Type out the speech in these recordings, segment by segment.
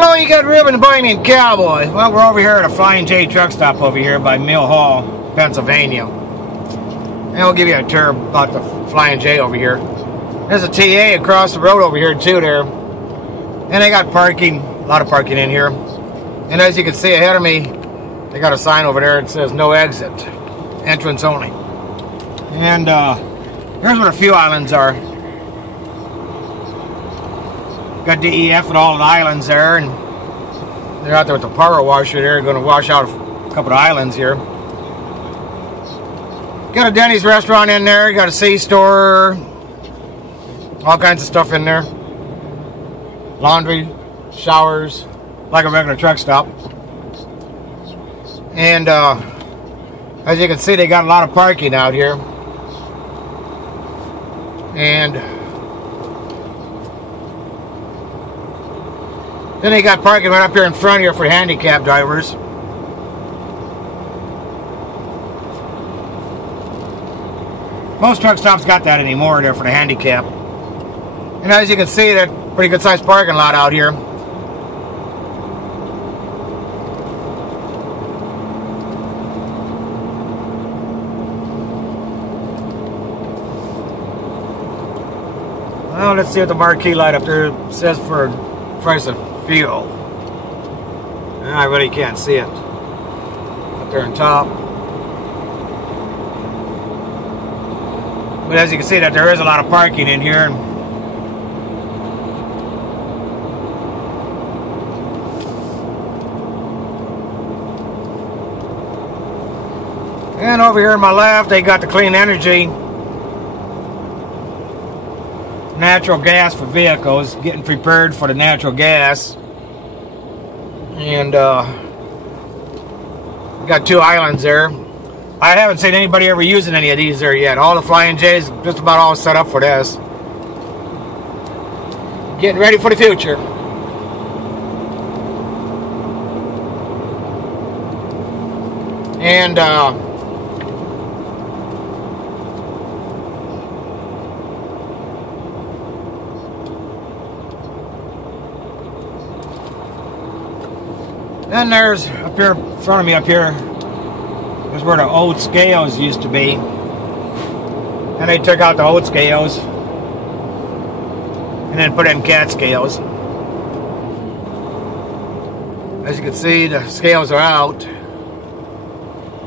Hello, you got Ruben the Bohemian Cowboy. Well, we're over here at a Flying J truck stop over here by Mill Hall, Pennsylvania. And we'll give you a tour about the Flying J over here. There's a TA across the road over here too there. And they got parking, a lot of parking in here. And as you can see ahead of me, they got a sign over there that says no exit, entrance only. And here's where a few islands are. Got DEF at all the islands there, and they're out there with the power washer there, going to wash out a couple of islands here. Got a Denny's restaurant in there, got a C-store, all kinds of stuff in there. Laundry, showers, like a regular truck stop. And as you can see, they got a lot of parking out here. And then they got parking right up here in front here for handicap drivers. Most truck stops got that anymore there for the handicap. And as you can see, that pretty good sized parking lot out here. Well, let's see what the marquee light up there says for price of fuel. I really can't see it up there on top. But as you can see, that there is a lot of parking in here. And over here on my left, they got the clean energy, natural gas for vehicles, getting prepared for the natural gas. And got two islands there. I haven't seen anybody ever using any of these there yet. All the Flying J's just about all set up for this. Getting ready for the future. And then there's up here in front of me up here is where the old scales used to be. And they took out the old scales and then put in cat scales. As you can see, the scales are out.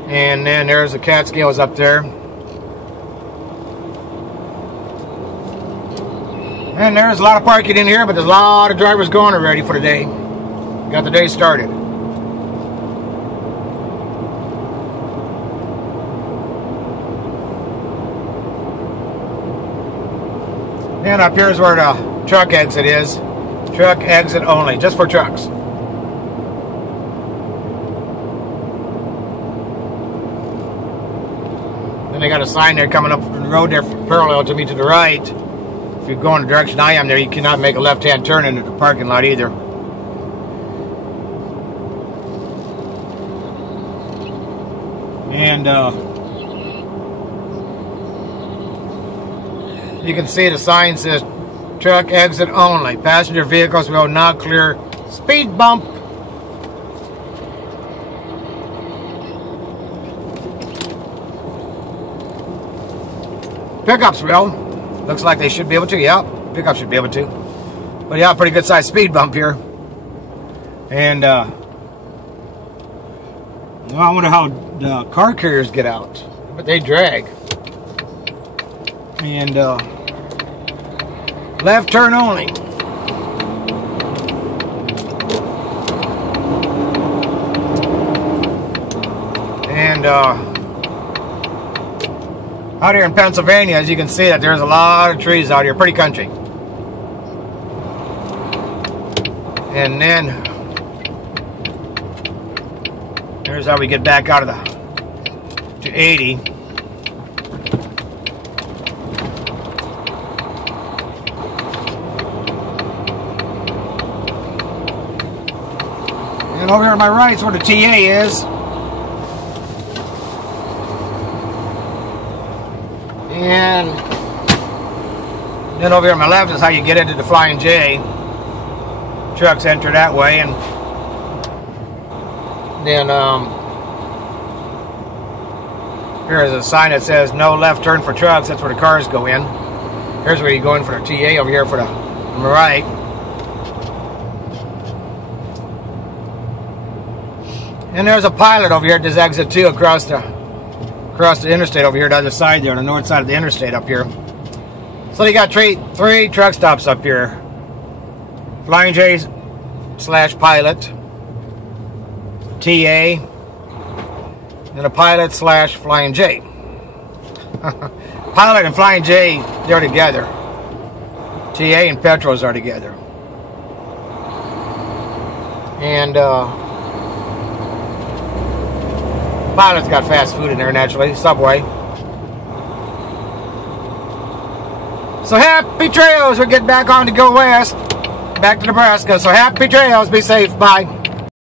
And then there's the cat scales up there. And there's a lot of parking in here, but there's a lot of drivers going already for the day. Got the day started. And up here is where the truck exit is. Truck exit only, just for trucks. Then they got a sign there coming up the road there parallel to me to the right. If you're going the direction I am there, you cannot make a left-hand turn into the parking lot either. And you can see the sign says truck exit only. Passenger vehicles will not clear speed bump. Pickups will. Looks like they should be able to. Yeah, pickups should be able to. But yeah, pretty good sized speed bump here. And well, I wonder how the car carriers get out. But they drag. And left turn only. And out here in Pennsylvania, as you can see, that there's a lot of trees out here, pretty country. And then here's how we get back out of to 80. And over here on my right is where the TA is. And then over here on my left is how you get into the Flying J. trucks enter that way, and then here's a sign that says no left turn for trucks. That's where the cars go in. Here's where you go in for the TA over here for the right. And there's a pilot over here at this exit too, across the interstate over here, the other side there, the north side of the interstate up here. So you got three truck stops up here. Flying J / pilot, TA, and a pilot / Flying J. Pilot and Flying J, they're together. TA and Petros are together. And Pilot's got fast food in there naturally, Subway. So happy trails, we're getting back on to go west, back to Nebraska. So happy trails, be safe, bye.